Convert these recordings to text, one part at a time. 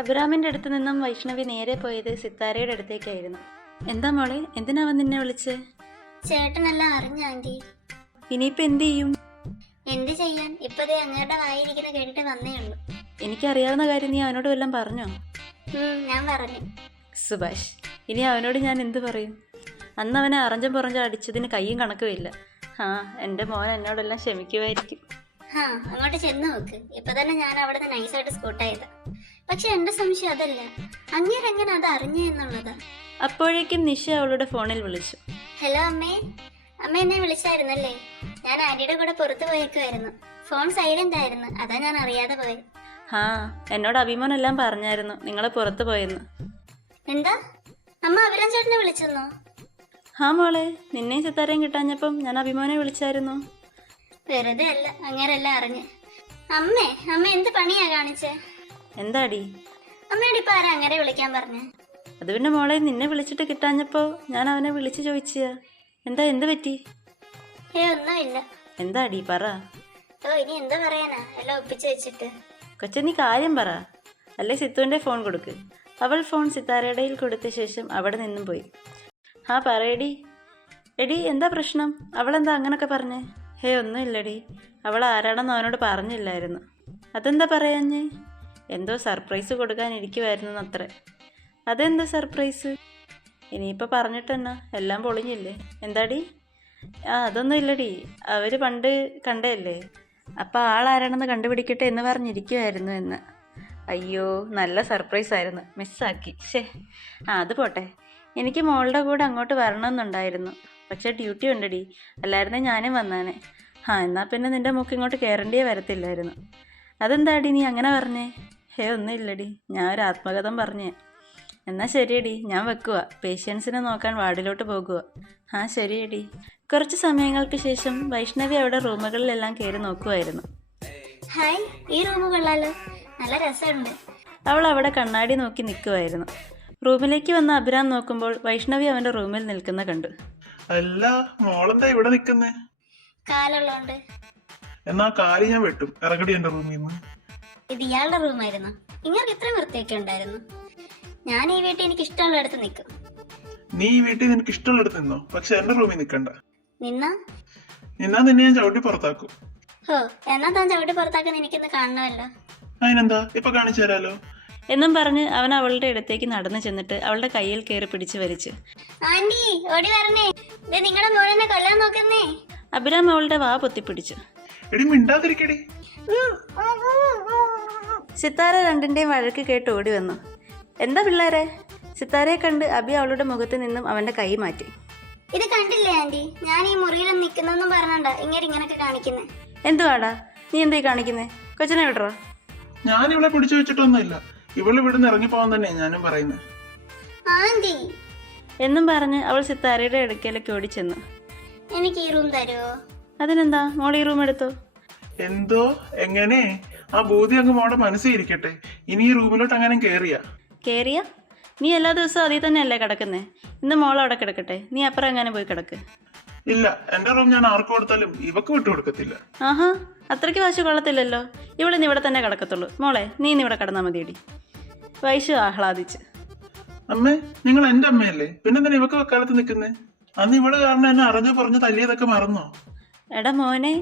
അബ്രാമിൻ്റെ അടുത്ത് നിന്നും വൈഷ്ണവി നേരെ പോയത് സിത്താരയുടെ അടുത്തേക്കായിരുന്നു. എന്താ മോളെ, എന്തിനാവൻ നിന്നെ വിളിച്ചേ? ചേട്ടനെല്ലാം അറിഞ്ഞ ആന്റി. ഇനിയിപ്പോൾ എന്ത് ചെയ്യും? എന്ത് ചെയ്യാൻ, ഇപ്പതേ അങ്ങയുടെ വായിരിക്കുന്ന കേട്ടിട്ട് വന്നേ ഉള്ളൂ. എനിക്കറിയാവുന്ന കാര്യം നീ അവനോട് വല്ലതും പറഞ്ഞോ? ഞാൻ പറഞ്ഞു. സുഭാഷ്, ഇനി അവനോട് ഞാൻ എന്ത് പറയും? അന്ന് അവനെ അറഞ്ചം പുറഞ്ചം അടിച്ചതിന് കയ്യും കണക്കുമില്ല. എൻ്റെ മോൻ എന്നോടെല്ലാം ക്ഷമിക്കുമായിരിക്കും. അങ്ങോട്ട് ചെന്ന് നോക്ക്. ഇപ്പൊ തന്നെ ഞാൻ അവിടെ നിന്ന് നൈസായിട്ട് സ്കൂട്ടായത്. പക്ഷെ എന്റെ സംശയം അതല്ല, അങ്ങേരെങ്ങനെ അത് അറിഞ്ഞു എന്നുള്ളതാ. അപ്പോഴേക്കും നിഷ അവളുടെ ഫോണിൽ വിളിച്ചു. ഹലോ അമ്മേ. അമ്മ എന്നെ വിളിച്ചായിരുന്നല്ലേ? ഞാൻ ആന്റിയുടെ കൂടെ പുറത്തു പോയേക്കുമായിരുന്നു. ഫോൺ സൈലന്റ് ആയിരുന്നു, അതാ ഞാൻ അറിയാതെ പോയത്. എന്നോട് അഭിമാനെല്ലാം പറഞ്ഞായിരുന്നു നിങ്ങളെ പുറത്തു പോയെന്ന്. എന്താ അമ്മ അഭിരാം ചേട്ടനെ വിളിച്ചെന്നോ? മോളെ, നിന്നെയും സിത്താരയും കിട്ടാഞ്ഞപ്പം ഞാൻ അഭിമാനെ വിളിച്ചായിരുന്നു. വെറുതെ അല്ല, അങ്ങേരെല്ലാം അറിഞ്ഞ്. അമ്മ എന്ത് പണിയാ കാണിച്ചേ? എന്താടി അമ്മയോട് ഇപ്പൊ ആരാ അങ്ങനെ വിളിക്കാൻ പറഞ്ഞേ? അത് പിന്നെ മോളെ, നിന്നെ വിളിച്ചിട്ട് കിട്ടാഞ്ഞപ്പോ ഞാൻ അവനെ വിളിച്ചു ചോദിച്ചാ. എന്ത് പറ്റി? ഒന്നുമില്ല. എന്താടി പറ. ഇനി എന്താ പറയാനാ, എല്ലാം ഒപ്പിച്ചു വെച്ചിട്ട്. കൊച്ചൻ, നീ കാര്യം പറ. അല്ലെ സിത്തുവിന്റെ ഫോൺ കൊടുക്ക്. അവൾ ഫോൺ സിത്താരയുടെ കൊടുത്ത ശേഷം അവിടെ നിന്നും പോയി. പറയടി. എടി, എന്താ പ്രശ്നം? അവളെന്താ അങ്ങനൊക്കെ പറഞ്ഞേ? ഒന്നുമില്ലടി, അവൾ ആരാണെന്ന് അവനോട് പറഞ്ഞില്ലായിരുന്നു. അതെന്താ പറയാഞ്ഞേ? എന്തോ സർപ്രൈസ് കൊടുക്കാനിരിക്കുമായിരുന്നു അത്രേ. അതെന്താ സർപ്രൈസ്? ഇനിയിപ്പോൾ പറഞ്ഞിട്ടെന്നാ, എല്ലാം പൊളിഞ്ഞില്ലേ? എന്താടി? അതൊന്നും ഇല്ലടി, അവർ പണ്ട് കണ്ടല്ലേ, അപ്പോൾ ആളാരാണെന്ന് കണ്ടുപിടിക്കട്ടെ എന്ന് പറഞ്ഞിരിക്കുമായിരുന്നു എന്ന്. അയ്യോ, നല്ല സർപ്രൈസ് ആയിരുന്നു, മിസ്സാക്കി. അത് പോട്ടെ. എനിക്ക് മോളുടെ കൂടെ അങ്ങോട്ട് വരണമെന്നുണ്ടായിരുന്നു, പക്ഷേ ഡ്യൂട്ടി ഉണ്ടടി. അല്ലായിരുന്നേ ഞാനും വന്നാനെ. എന്നാൽ പിന്നെ നിൻ്റെ മൂക്ക് ഇങ്ങോട്ട് കയറേണ്ടിയേ വരത്തില്ലായിരുന്നു. അതെന്താടി നീ അങ്ങനെ പറഞ്ഞേ? ഒന്നുമില്ലടി, ഞാൻ ഒരു ആത്മകഥം പറഞ്ഞേ. എന്നാൽ ശരിയടി, ഞാൻ വെക്കുക. പേഷ്യൻസിനെ നോക്കാൻ വാർഡിലോട്ട് പോകുക. ശരിയടി. കുറച്ച് സമയങ്ങൾക്ക് ശേഷം വൈഷ്ണവി അവിടെ റൂമുകളിലെല്ലാം കയറി നോക്കുമായിരുന്നു. ഹായ്, ഈ റൂം കൊള്ളാലോ, നല്ല രസമുണ്ട്. അവൾ അവിടെ കണ്ണാടി നോക്കി നിൽക്കുമായിരുന്നു. റൂമിലേക്ക് വന്ന അഭിരാം നോക്കുമ്പോൾ വൈഷ്ണവി അവന്റെ റൂമിൽ നിൽക്കുന്ന കണ്ടു. അല്ല, മോളെന്താ ഇവിടെ നിൽക്കുന്നേ? കാലുള്ളോണ്ട്. എന്നാ കാലി ഞാൻ വെട്ടും, ഇറങ്ങടി എന്റെ റൂമിൽ നിന്ന്. ഇത് ഇയാളുടെ റൂമായിരുന്നു. ഇങ്ങനെ ഇത്രയും വൃത്തിയൊക്കെ ഉണ്ടായിരുന്നു. ഞാൻ ഈ വീട്ടിൽ എനിക്ക് ഇഷ്ടമുള്ള അടുത്ത് നിൽക്കും. നീ ഈ വീട്ടിൽ നിനക്ക് ഇഷ്ടമുള്ള അടുത്ത് നിന്നോ, പക്ഷെ എന്റെ റൂമിൽ നിൽക്കണ്ട. നിന്നാ നിന്നെ ഞാൻ ചവിട്ടി പുറത്താക്കും. എന്നാ താൻ ചവിട്ടി പുറത്താക്കാൻ എനിക്കൊന്ന് കാണണമല്ലോ. അതിനെന്താ, ഇപ്പൊ കാണിച്ചു തരാലോ എന്നും പറഞ്ഞ് അവൻ അവളുടെ അടുത്തേക്ക് നടന്നു ചെന്നിട്ട് അവളുടെ കയ്യിൽ കയറി പിടിച്ചു വലിച്ചു. ആന്റി, ഓടി വരണേ, നിങ്ങളുടെ മോനെ കൊല്ലാൻ നോക്കുന്നേ. അഭിരാം അവളുടെ വാ പൊത്തിപ്പിടിച്ചു. എടി, മിണ്ടാതിരിക്കടി. സിത്താര രണ്ടിന്റെയും വഴക്ക് കേട്ട് ഓടി വന്നു. എന്താ പിള്ളേരെ? സിത്താരയെ കണ്ട് അഭി അവളുടെ മുഖത്ത് നിന്നും അവന്റെ കൈ മാറ്റി. ഇത് കണ്ടില്ലേ ആന്റി, ഞാൻ ഈ മുറിയിൽ നിൽക്കുന്നെന്നും പറഞ്ഞോണ്ടാ ഇങ്ങനൊക്കെ കാണിക്കുന്നേ. എന്തുവാടാ നീ എന്തീ കാണിക്കുന്നേ? കൊച്ചനെ വിടറോ? ഞാൻ ഇവളെ പിടിച്ചു വെച്ചിട്ടൊന്നുമില്ല, ഇവള് ഇവിടുന്ന് ഇറങ്ങിപ്പോവാൻ തന്നെ ഞാനും പറയുന്നത്. ആന്റി എന്നും പറഞ്ഞ് അവൾ സിത്താരയുടെ അടുക്കലേക്ക് ഓടി ചെന്നു. എനിക്ക് ഈ റൂം തരുമോ? അതിനെന്താ, മോൾ ഈ റൂം എടുത്തോ. എന്തോ എങ്ങനെ? ആ ബോധി അങ്ങ് മോടെ മനസ്സിൽ ഇരിക്കട്ടെ. ഇനി ഈ റൂമിലോട്ട് അങ്ങനെ കേറിയ നീ എല്ലാ ദിവസവും അതിൽ തന്നെയല്ലേ കിടക്കുന്നേ? ഇന്ന് മോൾ അവിടെ കിടക്കട്ടെ, നീ അപ്പുറം എങ്ങനെ പോയി കിടക്ക്. ഇല്ല, എന്റെ റൂം ഞാൻ ആർക്ക് കൊടുത്താലും ഇവക്ക് വിട്ടു കൊടുക്കത്തില്ല. അത്രയ്ക്ക് വാശി കൊള്ളത്തില്ലല്ലോ. ഇവളിന്ന് ഇവിടെ തന്നെ കിടക്കത്തുള്ളൂ. മോളെ, നീ ഇന്ന് ഇവിടെ കിടന്നാൽ മതിയടി. വൈശു ആഹ്ലാദിച്ച്. അമ്മേ, നിങ്ങൾ എന്റെ അമ്മയല്ലേ, പിന്നെ ഇവക്ക് വക്കാലത്ത് നിൽക്കുന്നേ? അന്ന് ഇവള് കാരണം എന്നെ അറിഞ്ഞു പറഞ്ഞു തല്ലിയതൊക്കെ മറന്നോ? എടാ മോനെ.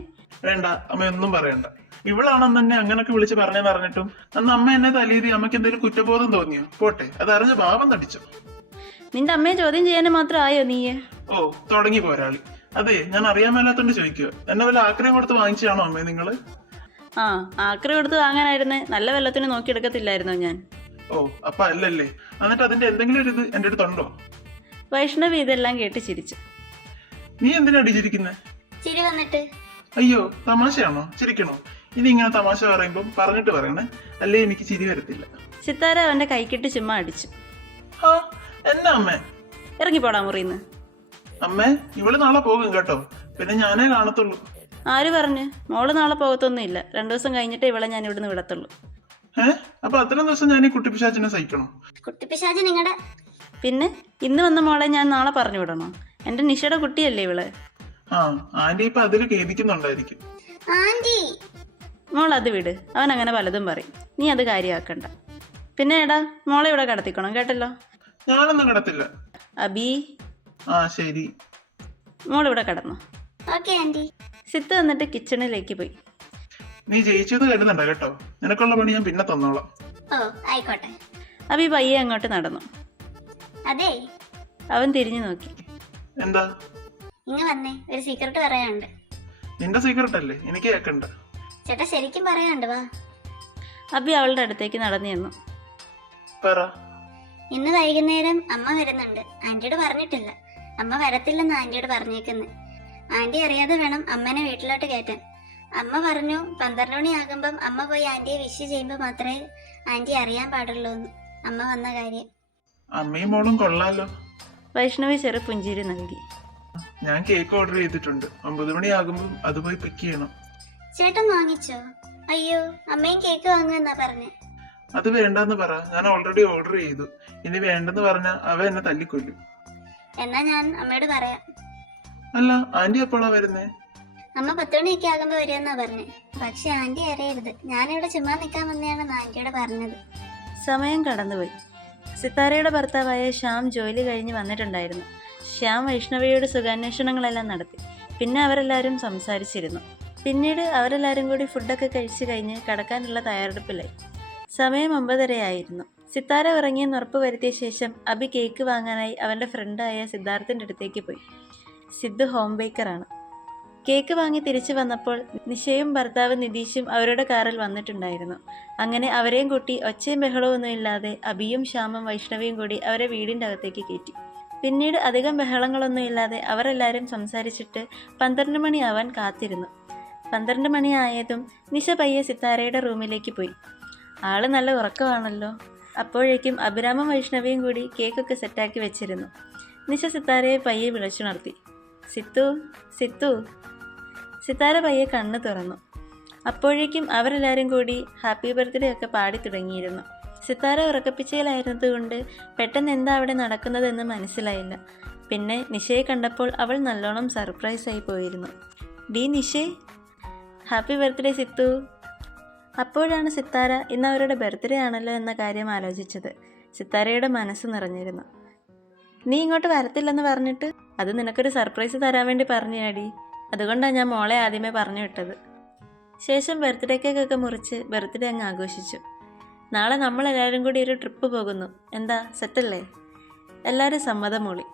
വേണ്ട അമ്മ, ഒന്നും പറയണ്ട. ഇവളാണെന്ന് എന്നെ അങ്ങനൊക്കെ വിളിച്ച് പറഞ്ഞെന്ന് അറിഞ്ഞിട്ടും അന്ന് അമ്മ എന്നെ തല്ലിയത് അമ്മയ്ക്ക് എന്തെങ്കിലും കുറ്റബോധം തോന്നിയോ? പോട്ടെ, അത് അറിഞ്ഞ ഭാവം തടിച്ചോ? നിന്റെ അമ്മയെ ചോദ്യം ചെയ്യാൻ മാത്രം ആയോ നീയെ? തുടങ്ങി പോരാളി. അതെ, ഞാൻ അറിയാൻ മേലാത്തോണ്ട് ചോദിക്കുക. എന്നെ വല്ല ആക്രയം കൊടുത്ത് വാങ്ങിച്ചാണോ അമ്മേ നിങ്ങള്? ആക്രി കൊടുത്ത് വാങ്ങാനായിരുന്നേ നല്ല വെള്ളത്തിന് നോക്കിയെടുക്കത്തില്ലായിരുന്നോ ഞാൻ? അപ്പൊ അല്ലല്ലേ. എന്നിട്ട് അതിന്റെ എന്തെങ്കിലും ഒരു ഇത് എന്റെ അടുത്തുണ്ടോ? വൈഷ്ണവി ഇതെല്ലാം കേട്ട് ചിരിച്ചു. നീ എന്തിനാ അടിച്ചിരിക്കുന്നേ? ചിരി വന്നിട്ട്. അയ്യോ, തമാശയാണോ? ചിരിക്കണോ? ഇനി ഇങ്ങനെ തമാശ പറയുമ്പോ പറഞ്ഞിട്ട് പറയണേ, അല്ലേ എനിക്ക് ചിരി വരത്തില്ല. സിത്താര അവന്റെ കൈക്കിട്ട് ചുമ്മാ അടിച്ചു. എന്നാ അമ്മേ? ഇറങ്ങിപ്പോടാ മുറിന്ന്. അമ്മേ, ഇവള് നാളെ പോകും കേട്ടോ, പിന്നെ ഞാനേ കാണത്തുള്ളൂ. ആര് പറഞ്ഞു? മോള് നാളെ പോകത്തൊന്നുമില്ല. 2 ദിവസം കഴിഞ്ഞിട്ട് ഇവളെ ഞാൻ ഇവിടുന്ന് വിടത്തുള്ളൂ. അപ്പൊ അത്രയും ദിവസം ഞാൻ ഈ കുട്ടിപ്പിശാചിനെ സഹിക്കണോ? കുട്ടിപ്പിശാച് നിങ്ങളുടെ? പിന്നെ ഇന്ന് വന്ന മോളെ ഞാൻ നാളെ പറഞ്ഞു വിടണോ? എന്റെ നിഷയുടെ കുട്ടിയല്ലേ ഇവള്. ആന്റി ഇപ്പൊ അതില് ഖേദിക്കുന്നുണ്ടായിരിക്കും. ആന്റി, മോൾ അത് വിട്, അവൻ അങ്ങനെ പലതും പറയും, നീ അത് കാര്യമാക്കണ്ട. പിന്നെ എടാ മോളെ ഇവിടെ കടത്തിക്കണം കേട്ടല്ലോ. ഞാനൊന്നും കിടത്തില്ല. അബി ആ ശരി. മോളിവിടെ കടന്നു. Okay aunty. സിത്തു വന്നിട്ട് കിച്ചണിലേക്ക് പോയി. നീ ജയിച്ചത് കരുതണ്ട കേട്ടോ, നിനക്കുള്ള പണി ഞാൻ പിന്നെ തന്നോളാം. ഓ ആയിക്കോട്ടെ. അബി പയ്യെ അങ്ങോട്ട് നടന്നു. അതെ, അവൻ തിരിഞ്ഞു നോക്കി. എന്താ? ഇങ്ങ് വന്നേ, ഒരു സീക്രട്ട് പറയാനുണ്ട്. നിന്റെ സീക്രട്ട് അല്ലേ, എനിക്ക് കേക്കണ്ട. ചേട്ടാ ശരിക്കും പറയാനുണ്ട്, വാ. അബി അവളുടെ അടുത്തേക്ക് നടന്നു ചെന്നു. പറ. ഇന്ന് വൈകുന്നേരം അമ്മ വരുന്നുണ്ട്. ആന്റിയോട് പറഞ്ഞിട്ടില്ല. അമ്മ വരത്തില്ലെന്ന് ആന്റിയോട് പറഞ്ഞേക്കുന്നു. ആന്റി അറിയാതെ വേണം അമ്മനെ വീട്ടിലോട്ട് കയറ്റാൻ. അമ്മ പറഞ്ഞു 12 മണിയാകുമ്പം അമ്മ പോയി ആന്റിയെ വിഷ് ചെയ്യുമ്പോൾ മാത്രമേ ആന്റി അറിയാൻ പാടുള്ളൂ എന്ന്. അമ്മ വന്ന കാര്യം. അമ്മയും മോളും കൊള്ളാലോ. വൈഷ്ണവി ചെറു പുഞ്ചിരി നൽകി. ഞാൻ കേക്ക് ഓർഡർ ചെയ്തിട്ടുണ്ട്. 9 മണിയാകുമ്പോൾ അത് പോയി പിക്ക് ചെയ്യണം. ചേട്ടൻ വാങ്ങിച്ചോ? അയ്യോ, അമ്മയും കേക്ക് വാങ്ങുമെന്നാ പറഞ്ഞേ. അത് വേണ്ടെന്ന് പറ, ഞാൻ ഓൾറെഡി ഓർഡർ ചെയ്തു. ഇനി വേണ്ടെന്ന് പറഞ്ഞ അവ എന്നെ തല്ലിക്കൊല്ലും. എന്നാ ഞാൻ അമ്മയോട് പറയാം. അല്ല, ആന്റി എപ്പോഴാ വരുന്നേ? അമ്മ 10 മണിയൊക്കെ ആകുമ്പോ വരുമെന്നാ പറഞ്ഞേ. പക്ഷെ ആന്റി അറിയരുത്, ഞാനിവിടെ ചുമ്മാ നിൽക്കാൻ വന്നെയാണെന്ന് ആന്റിയോട് പറഞ്ഞത്. സമയം കടന്നുപോയി. സിത്താരയുടെ ഭർത്താവായ ശ്യാം ജോലി കഴിഞ്ഞ് വന്നിട്ടുണ്ടായിരുന്നു. ശ്യാം വൈഷ്ണവിയുടെ സുഖാന്വേഷണങ്ങളെല്ലാം നടത്തി. പിന്നെ അവരെല്ലാവരും സംസാരിച്ചിരുന്നു. പിന്നീട് അവരെല്ലാവരും കൂടി ഫുഡൊക്കെ കഴിച്ചു കഴിഞ്ഞ് കടക്കാനുള്ള തയ്യാറെടുപ്പിലായി. സമയം 9:30 സിത്താര ഉറങ്ങിയെന്ന് ഉറപ്പ് വരുത്തിയ ശേഷം അബി കേക്ക് വാങ്ങാനായി അവൻ്റെ ഫ്രണ്ടായ സിദ്ധാർത്ഥിൻ്റെ അടുത്തേക്ക് പോയി. സിദ്ധു ഹോം ബേക്കറാണ്. കേക്ക് വാങ്ങി തിരിച്ചു വന്നപ്പോൾ നിഷയും ഭർത്താവ് നിതീഷും അവരുടെ കാറിൽ വന്നിട്ടുണ്ടായിരുന്നു. അങ്ങനെ അവരെയും കൂട്ടി ഒച്ചയും ബഹളമൊന്നും ഇല്ലാതെ അബിയും ശ്യാമും വൈഷ്ണവിയും കൂടി അവരെ വീടിൻ്റെ അകത്തേക്ക് കയറ്റി. പിന്നീട് അധികം ബഹളങ്ങളൊന്നും ഇല്ലാതെ അവരെല്ലാവരും സംസാരിച്ചിട്ട് 12 മണിയാവാൻ കാത്തിരുന്നു. 12 മണിയായതും നിഷ പയ്യെ സിത്താരയുടെ റൂമിലേക്ക് പോയി. ആള് നല്ല ഉറക്കമാണല്ലോ. അപ്പോഴേക്കും അഭിരാമും വൈഷ്ണവിയും കൂടി കേക്കൊക്കെ സെറ്റാക്കി വെച്ചിരുന്നു. നിഷ സിത്താരയെ പയ്യെ വിളിച്ചുണർത്തി. സിത്തു, സിത്തു. സിത്താര പയ്യെ കണ്ണ് തുറന്നു. അപ്പോഴേക്കും അവരെല്ലാവരും കൂടി ഹാപ്പി ബർത്ത്ഡേ ഒക്കെ പാടി തുടങ്ങിയിരുന്നു. സിത്താര ഉറക്കപ്പിച്ചയിലായിരുന്നതുകൊണ്ട് പെട്ടെന്ന് എന്താ അവിടെ നടക്കുന്നതെന്ന് മനസ്സിലായില്ല. പിന്നെ നിഷയെ കണ്ടപ്പോൾ അവൾ നല്ലോണം സർപ്രൈസായി പോയിരുന്നു. D നിഷേ, happy birthday സിത്തു. അപ്പോഴാണ് സിത്താര ഇന്ന് അവരുടെ ബർത്ത്ഡേ ആണല്ലോ എന്ന കാര്യം ആലോചിച്ചത്. സിത്താരയുടെ മനസ്സ് നിറഞ്ഞിരുന്നു. നീ ഇങ്ങോട്ട് വരത്തില്ലെന്ന് പറഞ്ഞിട്ട്? അത് നിനക്കൊരു സർപ്രൈസ് തരാൻ വേണ്ടി പറഞ്ഞാടി. അതുകൊണ്ടാണ് ഞാൻ മോളെ ആദ്യമേ പറഞ്ഞു വിട്ടത്. ശേഷം ബർത്ത്ഡേ കേക്കൊക്കെ മുറിച്ച് ബർത്ത്ഡേ അങ്ങ് ആഘോഷിച്ചു. നാളെ നമ്മളെല്ലാവരും കൂടി ഒരു ട്രിപ്പ് പോകുന്നു. എന്താ, സെറ്റല്ലേ? എല്ലാവരും സമ്മതം മൂളി.